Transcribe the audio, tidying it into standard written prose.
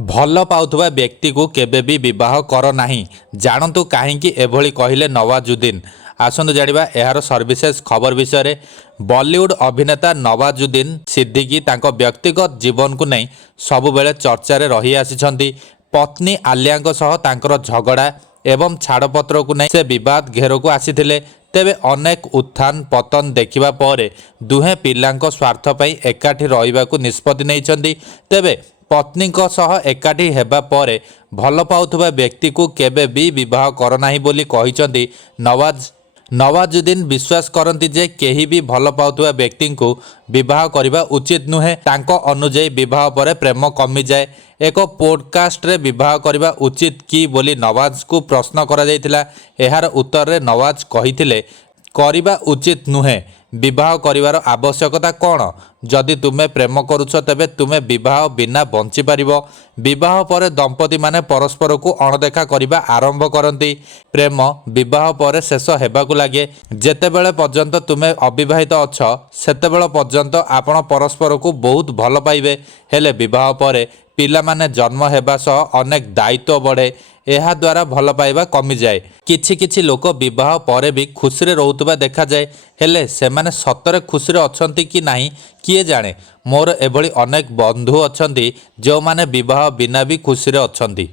ଭଲ ପାଉଥିବା ବ୍ୟକ୍ତିକୁ କେବେ ବି ବିବାହ କର ନାହିଁ। ଜାଣନ୍ତୁ କାହିଁକି ଏଭଳି କହିଲେ ନୱାଜୁଦ୍ଦିନ। ଆସନ୍ତୁ ଜାଣିବା ଏହାର ସର୍ବିଶେଷ ଖବର ବିଷୟରେ। ବଲିଉଡ୍ ଅଭିନେତା ନୱାଜୁଦ୍ଦିନ ସିଦ୍ଦିକୀ ତାଙ୍କ ବ୍ୟକ୍ତିଗତ ଜୀବନକୁ ନେଇ ସବୁବେଳେ ଚର୍ଚ୍ଚାରେ ରହି ଆସିଛନ୍ତି। ପତ୍ନୀ ଆଲିଆଙ୍କ ସହ ତାଙ୍କର ଝଗଡ଼ା ଏବଂ ଛାଡ଼ପତ୍ରକୁ ନେଇ ସେ ବିବାଦ ଘେରକୁ ଆସିଥିଲେ। ତେବେ ଅନେକ ଉତ୍ଥାନ ପତନ ଦେଖିବା ପରେ ଦୁହେଁ ପିଲାଙ୍କ ସ୍ୱାର୍ଥ ପାଇଁ ଏକାଠି ରହିବାକୁ ନିଷ୍ପତ୍ତି ନେଇଛନ୍ତି। ତେବେ ପତ୍ନୀଙ୍କ ସହ ଏକାଠି ହେବା ପରେ ଭଲ ପାଉଥିବା ବ୍ୟକ୍ତିକୁ କେବେ ବି ବିବାହ କର ନାହିଁ ବୋଲି କହିଛନ୍ତି ନୱାଜୁଦ୍ଦିନ ବିଶ୍ୱାସ କରନ୍ତି ଯେ କେହି ବି ଭଲ ପାଉଥିବା ବ୍ୟକ୍ତିଙ୍କୁ ବିବାହ କରିବା ଉଚିତ ନୁହେଁ। ତାଙ୍କ ଅନୁଯାୟୀ ବିବାହ ପରେ ପ୍ରେମ କମିଯାଏ। ଏକ ପୋଡକାଷ୍ଟରେ ବିବାହ କରିବା ଉଚିତ କି ବୋଲି ନୱାଜଙ୍କୁ ପ୍ରଶ୍ନ କରାଯାଇଥିଲା। ଏହାର ଉତ୍ତରରେ ନୱାଜ କହିଥିଲେ, କରିବା ଉଚିତ ନୁହେଁ। ବିବାହ କରିବାର ଆବଶ୍ୟକତା କ'ଣ? ଯଦି ତୁମେ ପ୍ରେମ କରୁଛ ତେବେ ତୁମେ ବିବାହ ବିନା ବଞ୍ଚିପାରିବ। ବିବାହ ପରେ ଦମ୍ପତିମାନେ ପରସ୍ପରକୁ ଅଣଦେଖା କରିବା ଆରମ୍ଭ କରନ୍ତି। ପ୍ରେମ ବିବାହ ପରେ ଶେଷ ହେବାକୁ ଲାଗେ। ଯେତେବେଳେ ପର୍ଯ୍ୟନ୍ତ ତୁମେ ଅବିବାହିତ ଅଛ ସେତେବେଳେ ପର୍ଯ୍ୟନ୍ତ ଆପଣ ପରସ୍ପରକୁ ବହୁତ ଭଲ ପାଇବେ। ହେଲେ ବିବାହ ପରେ ପିଲାମାନେ ଜନ୍ମ ହେବା ସହ ଅନେକ ଦାୟିତ୍ୱ ବଢ଼େ। ଏହାଦ୍ୱାରା ଭଲ ପାଇବା କମିଯାଏ। କିଛି କିଛି ଲୋକ ବିବାହ ପରେ ବି ଖୁସିରେ ରହୁଥିବା ଦେଖାଯାଏ। ହେଲେ ସେମାନେ ସତରେ ଖୁସିରେ ଅଛନ୍ତି କି ନାହିଁ କିଏ ଜାଣେ। ମୋର ଏଭଳି ଅନେକ ବନ୍ଧୁ ଅଛନ୍ତି ଯେଉଁମାନେ ବିବାହ ବିନା ବି ଖୁସିରେ ଅଛନ୍ତି।